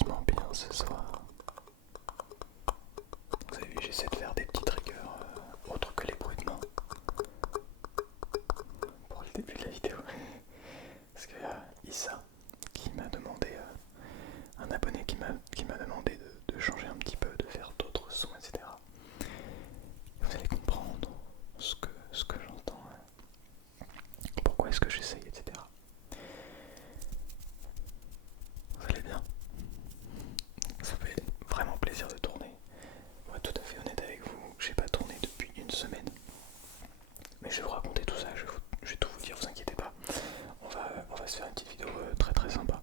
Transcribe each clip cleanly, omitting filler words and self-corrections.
malheureusement bien ce soir. Vous avez vu, j'essaie de faire des petits triggers autres que les bruits de main pour le début de la vidéo. Parce qu'il y a Issa qui m'a demandé, un abonné qui m'a demandé de changer un petit peu, de faire d'autres sons, etc. Vous allez comprendre ce que j'entends, pourquoi est-ce que j'essaye, etc. Vous allez bien? Ça fait vraiment plaisir de tourner. Pour être tout à fait honnête avec vous, j'ai pas tourné depuis une semaine. Mais je vais vous raconter tout ça, je vais tout vous dire, vous inquiétez pas. On va se faire une petite vidéo très très sympa.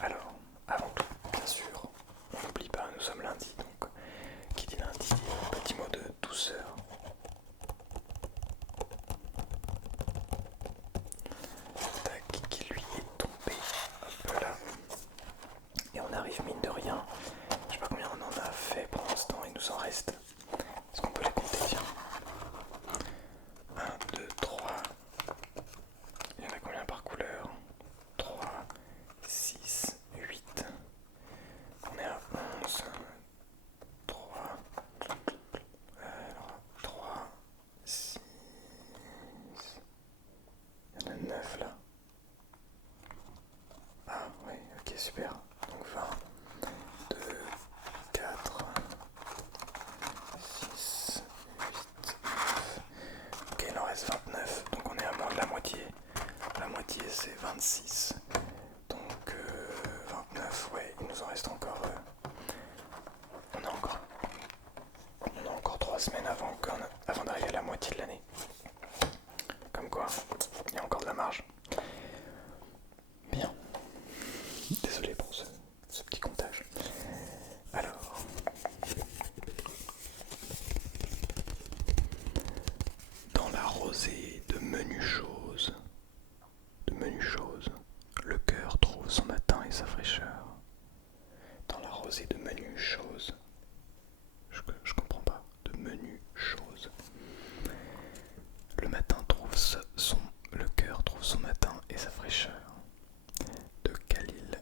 Alors, avant tout, bien sûr, on n'oublie pas, nous sommes lundi, donc qui dit lundi dit petit mot de douceur. Tac, qui lui est tombé, hop là. Et on arrive mine de rien, je sais pas combien on en a fait pour l'instant, il nous en reste. Est-ce qu'on peut les compter? Tiens. 1, 2, 3. Il y en a combien par couleur? 3, 6, 8. On est à 11. 3. Alors, 3, 6. Il y en a 9 là. Ah, oui, ok, super. Donc 20, 2, 4, 6, 8, 9. Ok, il en reste 29. Donc on est à moins de la moitié. La moitié c'est 26. Donc 29, ouais, il nous en reste encore. On a encore 3 semaines avant d'arriver à la moitié de l'année. Comme quoi, il y a encore de la marge. Bien. Désolé pour ce petit comptage. Alors, dans la rosée de menues choses, le cœur trouve son matin et sa fraîcheur. Dans la rosée de menues choses, je comprends pas, de menues choses. Le cœur trouve son matin et sa fraîcheur. De Khalil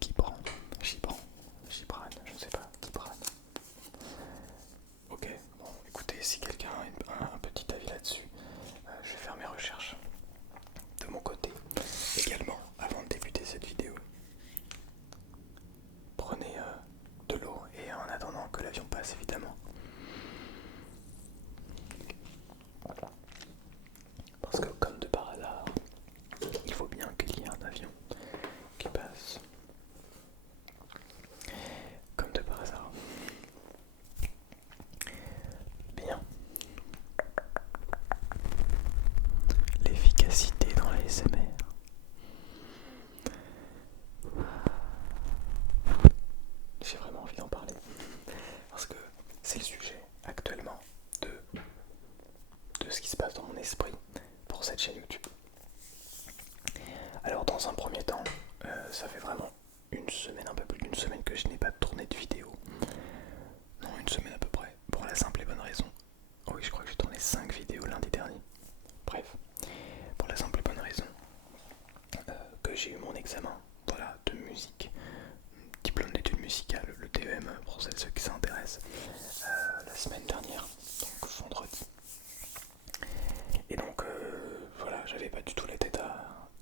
Gibran, Gibran, je ne sais pas, Gibran. Ok, bon, écoutez, si quelqu'un a un petit avis là-dessus, je vais faire mes recherches de mon côté. Également, avant de débuter cette vidéo, prenez de l'eau et en attendant que l'avion passe, évidemment. Parce que comme de par hasard, il faut bien qu'il y ait un avion qui passe. Comme de par hasard. Bien. L'efficacité dans la SMR. J'ai vraiment envie d'en parler. Parce que c'est le sujet actuellement de ce qui se passe dans mon esprit pour cette chaîne YouTube. Alors dans un premier temps, ça fait vraiment une semaine, un peu plus d'une semaine que je n'ai pas tourné de vidéo. Non, une semaine à peu près, pour la simple et bonne raison. Oh oui, je crois que j'ai tourné 5 vidéos lundi dernier. Bref, pour la simple et bonne raison que j'ai eu mon examen, voilà, de musique, diplôme d'études musicales, le DEM pour celles ceux qui s'intéressent, la semaine dernière, donc vendredi. Et donc voilà, j'avais pas du tout la tête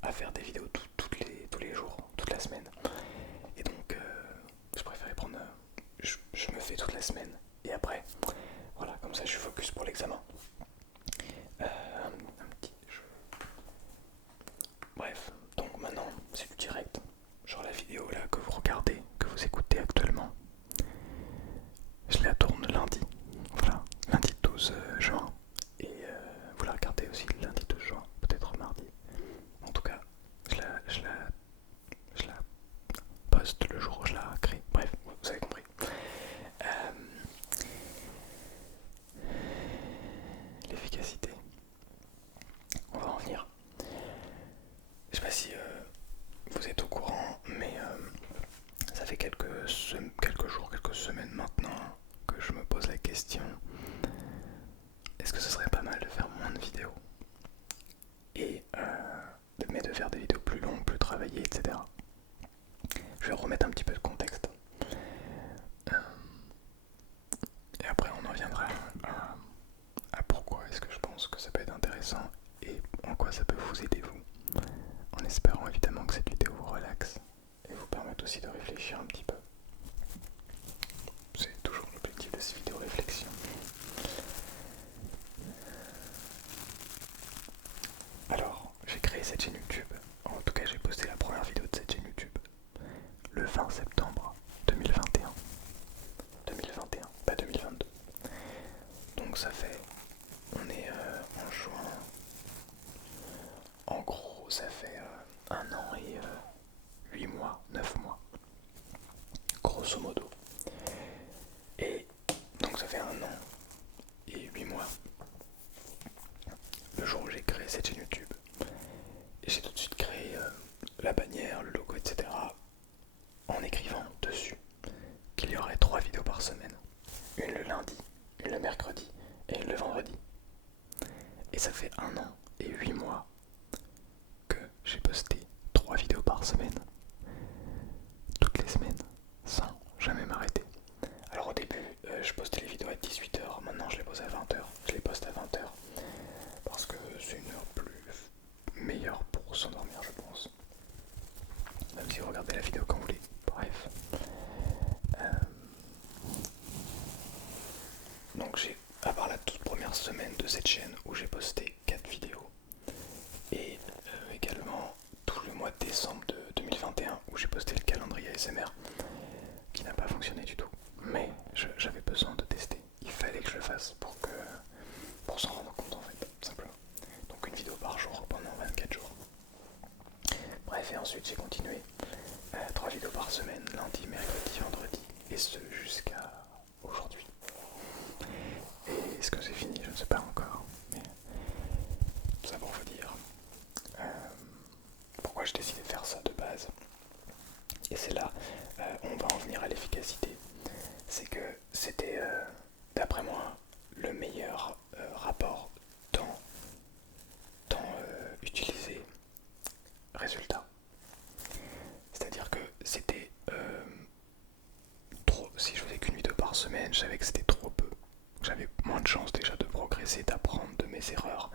à faire des vidéos tous les jours, toute la semaine. Et donc je préférais prendre, je me fais toute la semaine et après, voilà, comme ça je suis focus pour l'examen. Un petit jeu. Bref, donc maintenant c'est du direct. Genre la vidéo là que vous regardez, que vous écoutez actuellement, je la tourne lundi. Voilà, lundi 12 juin. Et vous la regardez aussi le lundi 12 juin, peut-être mardi. En tout cas, je la poste le jour où je la crée. Bref, vous avez compris. L'efficacité. On va en venir. Je sais pas si vous êtes au courant, mais ça fait quelques jours, quelques semaines maintenant que je me pose la question, est-ce que ce serait pas mal de faire moins de vidéos et mais de faire des vidéos plus longues, plus travaillées, calendrier, etc. Je vais remettre un petit peu de contexte. Et après on en viendra à pourquoi est-ce que je pense que ça peut être intéressant et en quoi ça peut vous aider vous. En espérant évidemment que cette vidéo vous relaxe et vous permette aussi de réfléchir un petit peu. C'est toujours l'objectif de ces vidéos réflexion. Alors, j'ai créé cette chaîne YouTube, en tout cas j'ai posté la première vidéo de cette chaîne YouTube le 20 septembre 2021. 2021, pas 2022. Donc ça fait, on est en juin, en gros ça fait 1 an et 8 mois, 9 mois, grosso modo. Et donc ça fait 1 an et 8 mois, le jour où j'ai créé cette chaîne YouTube. Et j'ai tout de suite créé la bannière, le logo, etc. en écrivant dessus qu'il y aurait 3 vidéos par semaine. Une le lundi, une le mercredi et une le vendredi. Et ça fait 1 an et 8 mois que j'ai posté 3 vidéos par semaine. Toutes les semaines, sans jamais m'arrêter. Alors au début, je postais les vidéos à 18h, maintenant je les pose à 20h. Je les poste à 20h parce que c'est une heure plus meilleure pour s'endormir, je pense. Même si vous regardez la vidéo quand vous voulez. Bref. Donc j'ai, à part la toute première semaine de cette chaîne où j'ai posté 4 vidéos, et également tout le mois de décembre de 2021 où j'ai posté le calendrier ASMR qui n'a pas fonctionné du tout. Mais j'avais besoin de tester. Il fallait que je le fasse pour s'en rendre compte en fait, simplement. Donc une vidéo par jour pendant 24 jours. Bref, et ensuite j'ai continué. 3 vidéos par semaine, lundi, mercredi, vendredi, et ce jusqu'à aujourd'hui. Et est-ce que c'est fini? Je ne sais pas encore, mais tout ça pour vous dire pourquoi j'ai décidé de faire ça de base. Et c'est là, on va en venir à l'efficacité. C'est que c'était, d'après moi, le meilleur rapport temps utilisé résultat. C'est-à-dire que c'était trop. Si je faisais qu'une vidéo par semaine, je savais que c'était trop peu. J'avais moins de chances déjà de progresser, d'apprendre de mes erreurs,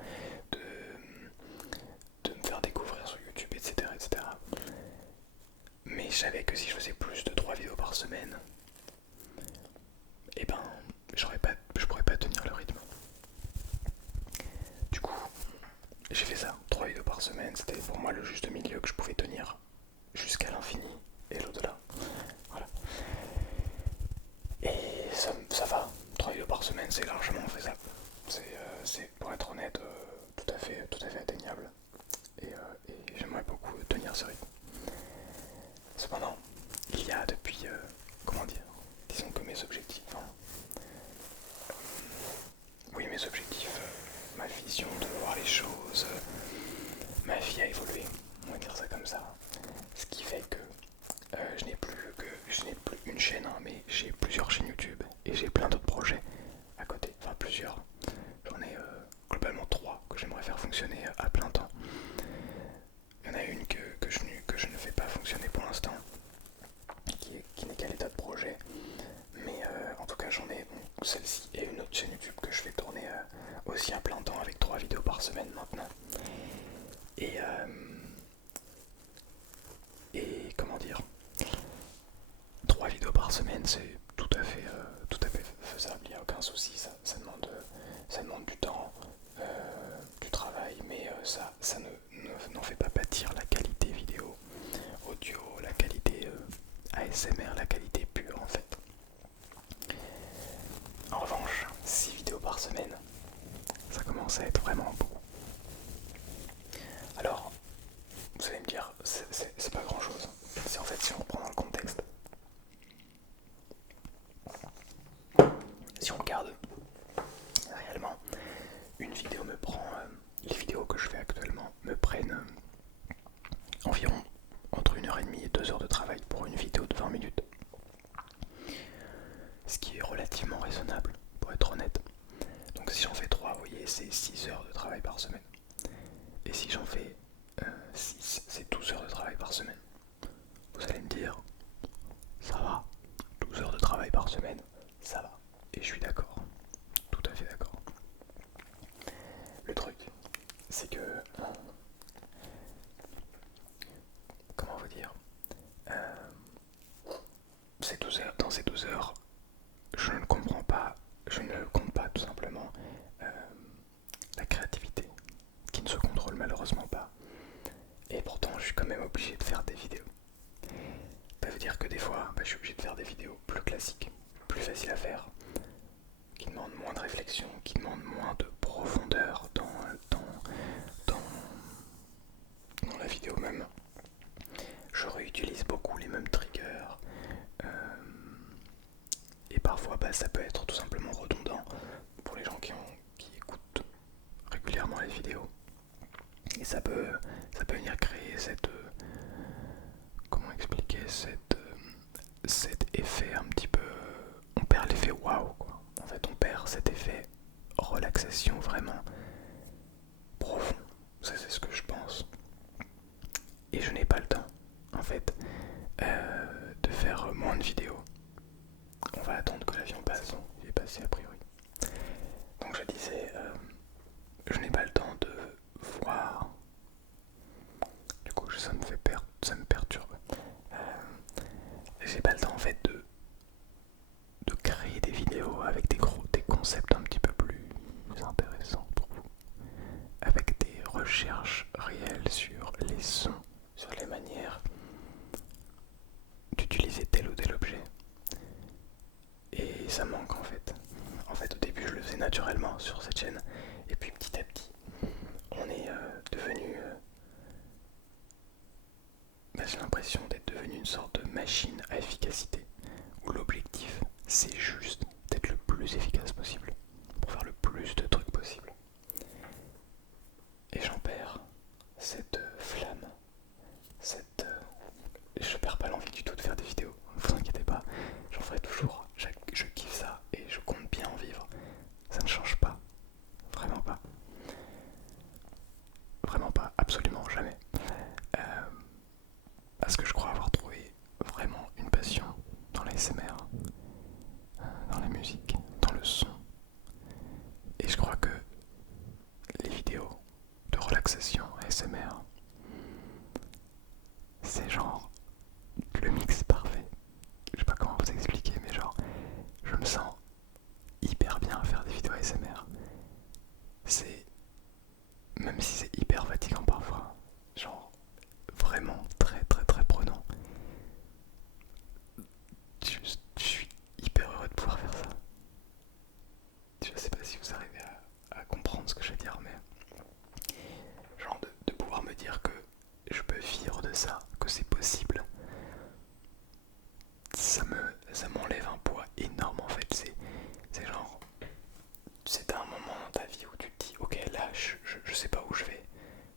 de me faire découvrir sur YouTube, etc., etc. Mais je savais que si je faisais plus de 3 vidéos par semaine, eh ben, je pourrais pas tenir le rythme. Du coup, j'ai fait ça, 3 vidéos par semaine, c'était pour moi le juste milieu que je pouvais tenir jusqu'à l'infini et l'au-delà. Voilà. Et ça va, 3 vidéos par semaine, c'est largement faisable. C'est pour être honnête, tout à fait atteignable. Et j'aimerais beaucoup tenir ce rythme. Cependant, il y a depuis, comment dire, disons que mes objectifs, oui mes objectifs, ma vision de voir les choses, ma vie a évolué, on va dire ça comme ça. Ce qui fait que je n'ai plus une chaîne, hein, mais j'ai plusieurs chaînes YouTube et j'ai plein d'autres projets à côté, enfin plusieurs. J'en ai globalement 3 que j'aimerais faire fonctionner à plein temps. Il y en a une que je ne fais pas fonctionner pour l'instant, qui n'est qu'à l'état de projet, mais en tout cas j'en ai celle-ci et une autre chaîne YouTube que je fais tourner aussi à plein temps avec 3 vidéos par semaine maintenant. Et comment dire, 3 vidéos par semaine c'est tout à fait faisable, il n'y a aucun souci, ça demande du temps, du travail, mais ça n'en fait pas pâtir la qualité vidéo, audio, la qualité ASMR, la qualité pure en fait. En revanche, 6 vidéos par semaine, ça commence à être vraiment beaucoup. Alors, vous allez me dire, c'est pas grand chose. C'est en fait, si on reprend dans le contexte, si on regarde réellement, une vidéo me prend, les vidéos que je fais actuellement me prennent environ entre 1h30 et 2 heures de travail pour une vidéo de 20 minutes. Ce qui est relativement raisonnable, pour être honnête. Donc si j'en fais 3, vous voyez, c'est 6 heures de travail par semaine. Et si j'en fais 6, c'est 12 heures de travail par semaine. je suis obligé de faire des vidéos plus classiques, plus faciles à faire, qui demandent moins de réflexion, qui demandent moins de profondeur dans la vidéo même. Je réutilise beaucoup les mêmes triggers, et parfois ça peut être tout simplement redondant pour les gens qui écoutent régulièrement les vidéos. Et ça peut venir créer comment expliquer cet effet un petit peu, on perd l'effet waouh quoi. En fait on perd cet effet relaxation vraiment profond, ça c'est ce que je pense. Et je n'ai pas le temps en fait de faire moins de vidéos. On va attendre que l'avion passe, il est passé a priori. Donc je disais, je n'ai pas le temps de voir. Du coup ça me perturbe. J'ai pas le temps en fait de créer des vidéos avec des concepts un petit peu plus intéressants pour vous. Avec des recherches réelles sur les sons, sur les manières d'utiliser tel ou tel objet. Et ça manque en fait. En fait au début je le faisais naturellement sur cette chaîne. Et puis petit à petit on est devenu... j'ai l'impression d'être devenu une sorte de machine à efficacité. Où l'objectif c'est juste d'être le plus efficace possible. Pour faire le plus de trucs possible. Et j'en perds cette flamme. Je perds pas l'envie du tout de faire des vidéos. Ne vous inquiétez pas. J'en ferai toujours. Je kiffe ça et je compte bien en vivre. Ça ne change pas. Vraiment pas. Vraiment pas. Absolument jamais. Parce que je crois avoir trouvé vraiment une passion dans l'ASMR, dans la musique, dans le son. Et je crois que les vidéos de relaxation ASMR, c'est genre le mix parfait. Je sais pas comment vous expliquer, mais genre, je me sens hyper bien à faire des vidéos ASMR. C'est... Même si c'est hyper fatigant parfois, genre vraiment très très très prenant. Je suis hyper heureux de pouvoir faire ça. Je sais pas si vous arrivez à comprendre ce que je veux dire, mais genre de pouvoir me dire que je peux vivre de ça, que c'est possible, ça m'enlève un poids énorme en fait. C'est genre, c'est un moment dans ta vie où tu te dis ok là je sais pas où je vais,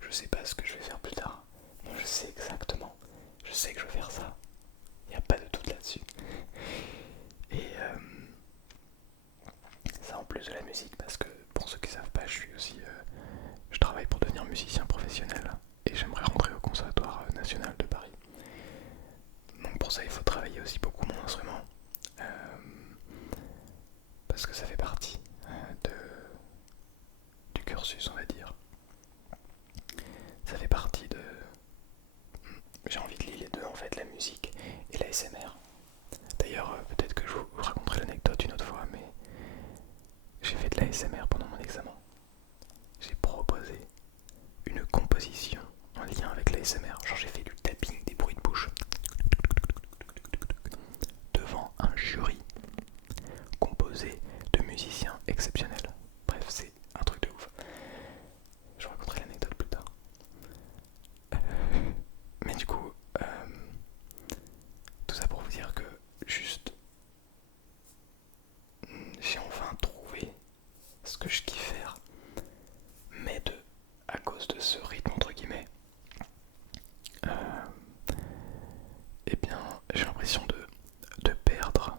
je sais pas ce que je vais faire plus tard, mais je sais exactement, je sais que je vais faire ça, il n'y a pas de doute là-dessus. Et ça en plus de la musique, parce que pour ceux qui savent pas, je travaille pour devenir musicien professionnel et j'aimerais rentrer au Conservatoire National de Paris. Donc pour ça il faut travailler aussi beaucoup mon instrument, parce que ça fait partie du cursus on va dire. Ça fait partie de... J'ai envie de lier les deux en fait, la musique et la SMR. D'ailleurs peut-être que je vous raconterai l'anecdote une autre fois, mais j'ai fait de la SMR pendant mon examen. J'ai proposé une composition en lien avec la SMR. Genre j'ai fait du tapping, des bruits de bouche devant un jury composé de musiciens exceptionnels. Bref, c'est un truc de ouf. Je vous raconterai l'anecdote plus tard. Mais du coup, tout ça pour vous dire que juste j'ai enfin trouvé ce que je kiffe faire, mais à cause de ce rythme entre guillemets, eh bien j'ai l'impression de perdre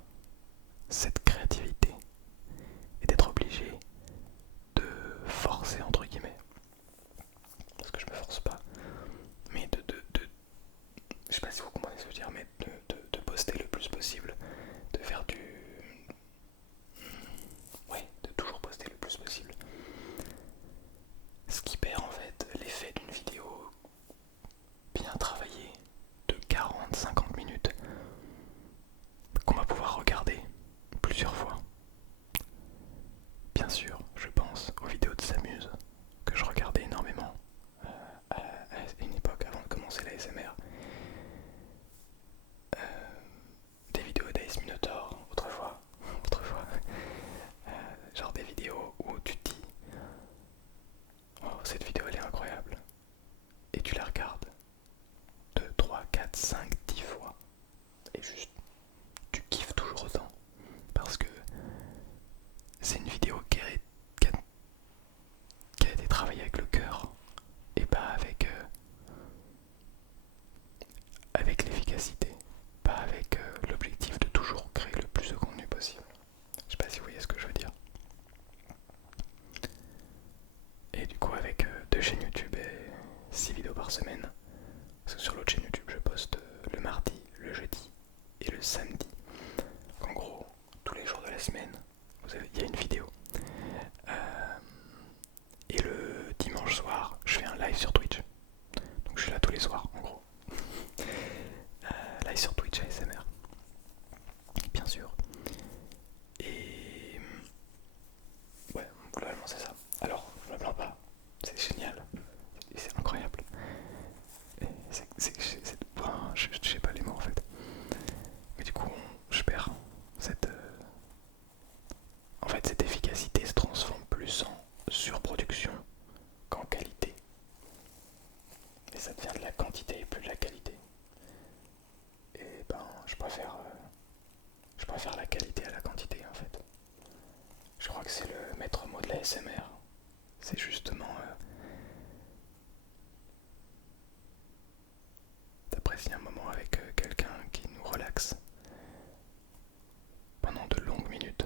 cette créativité et d'être obligé de forcer entre guillemets, parce que je me force pas, mais je sais pas si vous comprenez ce que je veux dire, mais de poster le plus possible, de faire ouais, de toujours poster le plus possible. Ce qui perd en fait l'effet d'une vidéo bien travaillée de 40-50 minutes qu'on va pouvoir regarder plusieurs fois. Bien sûr, je pense aux vidéos de S'amuse que je regardais énormément à une époque avant de commencer la SMR. Des 4, 5, 10 fois. Et juste, tu kiffes toujours autant. Parce que c'est une vidéo qui a été travaillée avec le cœur et pas avec l'efficacité. Pas avec l'objectif de toujours créer le plus de contenu possible. Je sais pas si vous voyez ce que je veux dire. Et du coup avec 2 chaînes YouTube et 6 vidéos par semaine. Parce que sur l'autre chaîne YouTube je poste le mardi, le jeudi et le samedi. En gros, tous les jours de la semaine, il y a une vidéo. Et le dimanche soir, je fais un live sur Twitch. Donc je suis là tous les soirs en gros. Live sur Twitch ASMR. Bien sûr. Et ouais, globalement c'est ça. Alors, je me plains pas. C'est génial. Et c'est incroyable. Et enfin, je sais pas les mots en fait. Mais du coup, je perds cette... en fait, cette efficacité se transforme plus en surproduction qu'en qualité. Et ça devient de la quantité et plus de la qualité. Et ben, je préfère la qualité à la quantité en fait. Je crois que c'est le maître mot de la SMR. C'est justement d'apprécier un moment avec quelqu'un qui nous relaxe pendant de longues minutes.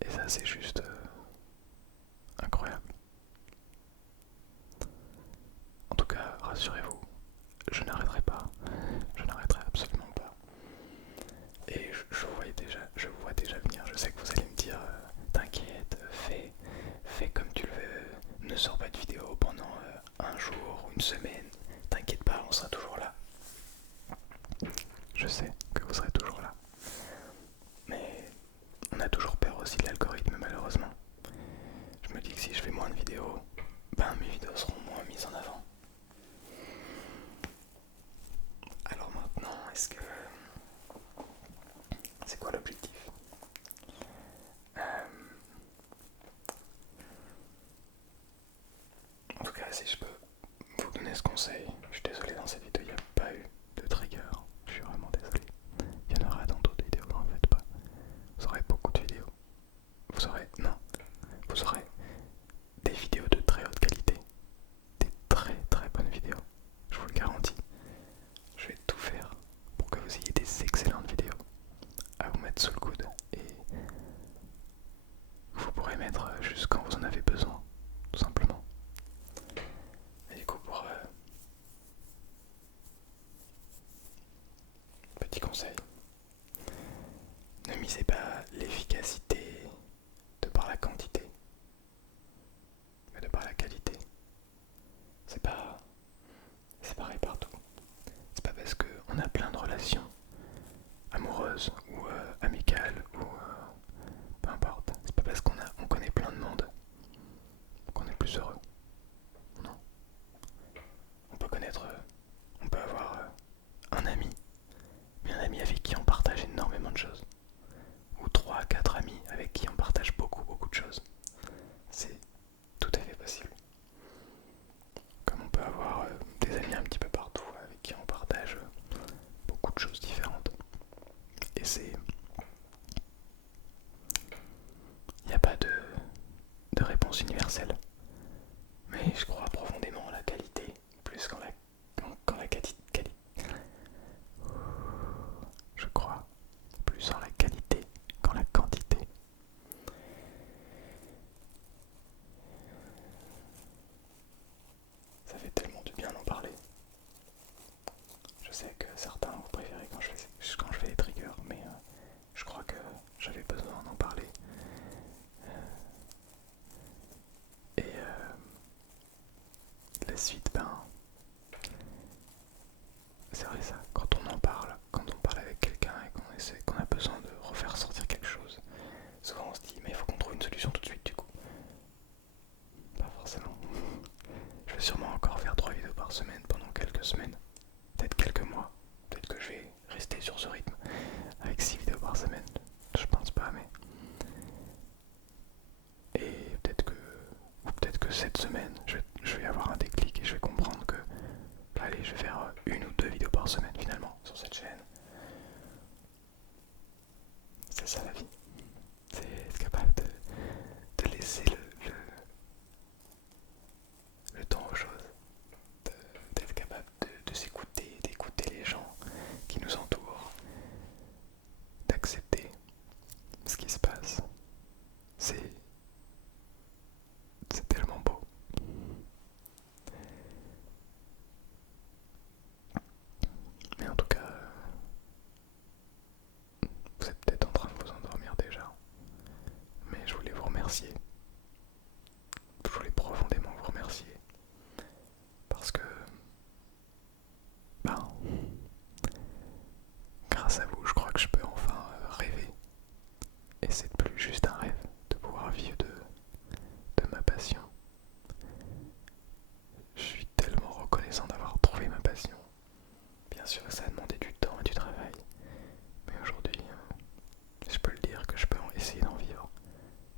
Et ça c'est juste incroyable. En tout cas, rassurez-vous, je n'arrêterai pas. Je n'arrêterai absolument pas. Et je vous vois déjà venir. Je sais que vous allez me dire, t'inquiète, fais comme tu le veux. Ne sors pas de vidéo pendant un jour ou une semaine. T'inquiète pas, on sera toujours là. Je sais que vous serez toujours là. Mais on a toujours peur aussi de l'algorithme malheureusement. Je me dis que si je fais moins de vidéos, ben mes vidéos seront moins mises en avant. Alors maintenant, c'est quoi l'objectif? En tout cas, si je peux vous donner ce conseil, je suis désolé, dans cette vidéo il n'y a pas eu de trigger. Je suis vraiment désolé. Il y en aura dans d'autres vidéos, n'en faites pas. Vous aurez beaucoup de vidéos. Vous aurez des vidéos de très haute qualité. Des très très bonnes vidéos. Je vous le garantis. Je vais tout faire pour que vous ayez des excellentes vidéos à vous mettre sous le coude et vous pourrez mettre juste quand vous en avez besoin, tout simplement. Et du coup, pour petit conseil, ne misez pas l'efficacité de par la quantité, mais de par la qualité. C'est pareil partout. C'est pas parce qu'on a plein de relations amoureuses ou amicales ou peu importe. C'est pas parce on connaît plein de monde qu'on est plus heureux. Non. On peut avoir un ami, mais un ami avec qui on partage énormément de choses. Ou 3 4 amis avec qui on partage beaucoup de choses. C'est tout à fait possible. Comme on peut avoir des amis un petit peu partout avec qui on partage beaucoup de choses différentes. Et il n'y a pas de réponse universelle. Mais je crois profondément en la qualité, plus qu'en la quantité. Je crois plus en la qualité qu'en la quantité. Ça fait tellement du bien d'en parler. Je sais que certains vous préférez quand je fais des triggers, mais je crois que j'avais besoin d'en parler. Et la suite, c'est vrai ça, quand on parle avec quelqu'un et qu'on a besoin de refaire sortir quelque chose, souvent on se dit mais il faut qu'on trouve une solution tout de suite du coup. Pas forcément. Je vais sûrement encore faire 3 vidéos par semaine pendant quelques semaines, peut-être quelques mois, peut-être que je vais rester sur ce rythme avec 6 vidéos par semaine, je pense pas, mais... Et peut-être que cette semaine, je vais avoir un déclic et je vais comprendre que, allez, je vais faire faire une ou deux vidéos par semaine finalement sur cette chaîne. C'est ça la vie. C'est être capable de laisser le temps aux choses, d'être capable de s'écouter, d'écouter les gens qui nous entourent, d'accepter ce qui se passe. C'est tellement beau. Mais en tout cas, vous êtes peut-être en train de vous endormir déjà. Mais je voulais vous remercier. Je voulais profondément vous remercier. Parce que, ben, grâce à vous, je crois que je peux enfin rêver. Et c'est plus juste un rêve de pouvoir vivre de ma passion. Je suis tellement reconnaissant d'avoir trouvé ma passion. Bien sûr, ça a demandé du temps et du travail. Mais aujourd'hui, je peux le dire que je peux essayer d'en vivre.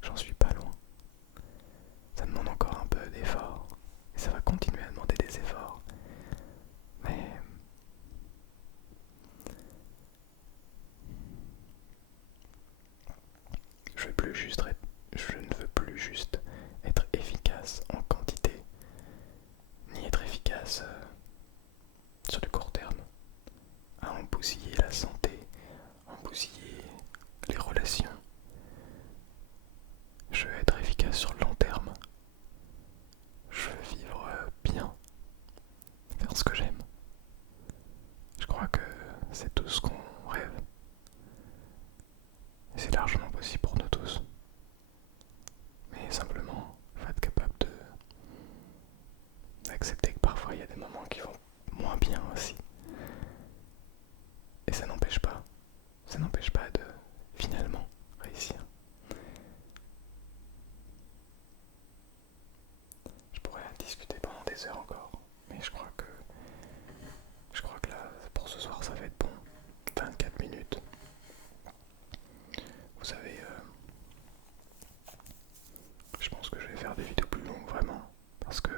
J'en suis pas loin. Ça demande encore un peu d'effort. Et ça va continuer à demander des efforts. Mais je ne veux plus juste être efficace en quantité, ni être efficace sur du court terme, à en bousiller la santé, en bousiller les relations. Je veux être efficace sur le long terme. Je veux vivre bien, faire ce que j'aime. Je crois que c'est tout ce qu'on rêve. Et c'est largement possible pour nous tous. Mais simplement, il faut être capable d'accepter que parfois il y a des moments qui vont moins bien aussi. Et ça n'empêche pas de finalement réussir. Je pourrais discuter pendant des heures encore, mais je crois que là, pour ce soir, ça va être bon. 24 minutes. Vous savez, je pense que je vais faire des vidéos plus longues, vraiment, parce que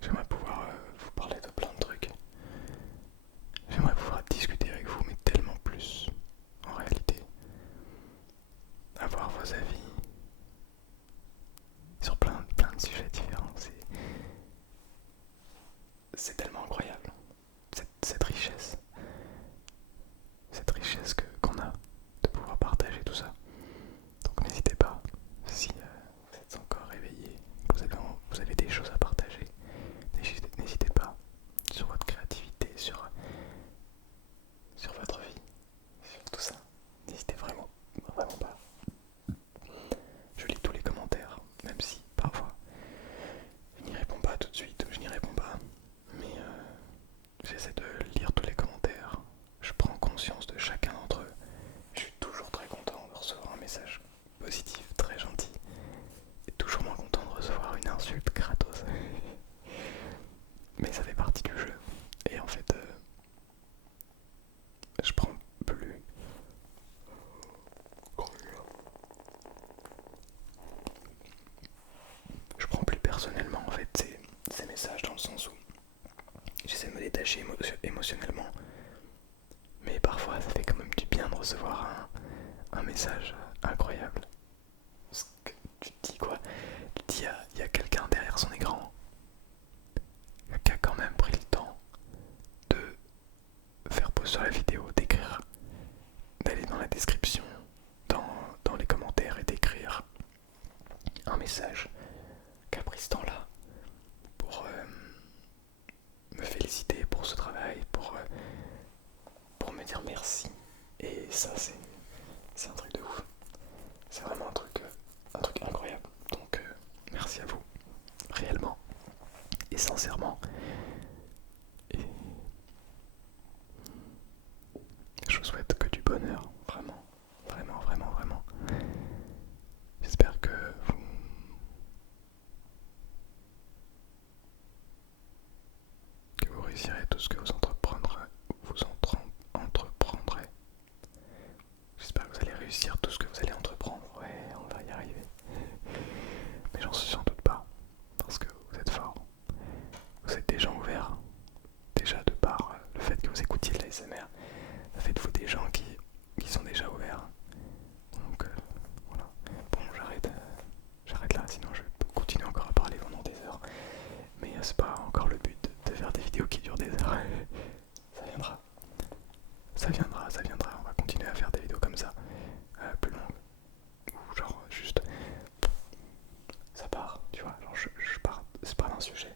j'aimerais pouvoir vous parler de plein de trucs. J'aimerais pouvoir discuter avec vous, mais tellement plus, en réalité. Avoir vos avis sur plein de sujets différents, c'est tellement incroyable. Cette richesse. Cette richesse qu'on a de pouvoir partager tout ça. Donc n'hésitez pas, si vous êtes encore réveillé, que vous avez des choses à partager, n'hésitez pas sur votre créativité, sur votre vie, sur tout ça. N'hésitez vraiment pas. Je lis tous les commentaires, même si parfois je n'y réponds pas tout de suite, je n'y réponds pas. Mais j'essaie de lire tous les commentaires, je prends conscience de chacun d'entre eux. Je suis toujours très content de recevoir un message positif, très gentil, et toujours moins content de recevoir une insulte gratos. Mais ça fait partie du jeu. Et en fait, je prends plus. Je prends plus personnellement en fait ces messages, dans le sens où j'essaie de me détacher émotionnellement. Mais parfois ça fait quand même du bien de recevoir un message incroyable. Parce que tu te dis quoi? Tu te dis il y a quelqu'un derrière son écran qui a quand même pris le temps de faire pause sur la vidéo, d'écrire, d'aller dans la description, dans les commentaires et d'écrire un message, qui a pris ce temps-là pour me féliciter pour ce travail, pour me dire merci. Et ça, c'est un truc de ouf. C'est vraiment un truc incroyable. Donc merci à vous, réellement et sincèrement. Et je vous souhaite que du bonheur, vraiment. J'espère que vous réussirez tout ce que vous entreprendrez. J'espère que vous allez réussir tout ce que vous allez entreprendre. Ouais, on va y arriver. Mais j'en suis sans doute pas, parce que vous êtes fort. c'est pas encore le but de faire des vidéos qui durent des heures. Ça viendra. Ça viendra, ça viendra. On va continuer à faire des vidéos comme ça, plus longues. Ou genre juste ça part, tu vois, genre je pars d'un sujet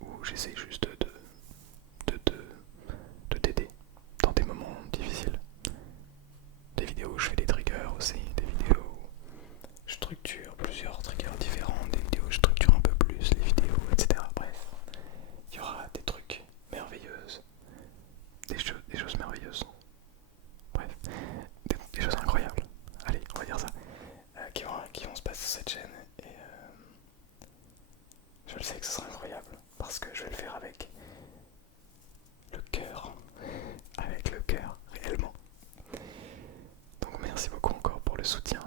où j'essaie juste de t'aider dans des moments difficiles. Des vidéos où je fais des triggers aussi, des vidéos où je structure plusieurs triggers différents, des vidéos où je structure un peu plus les vidéos, etc. Bref, il y aura des trucs merveilleuses, des choses merveilleuses, bref, des choses incroyables, allez, on va dire ça, qui vont se passer sur cette chaîne, et je le sais que ce sera incroyable, parce que je vais le faire avec le cœur, réellement. Donc merci beaucoup encore pour le soutien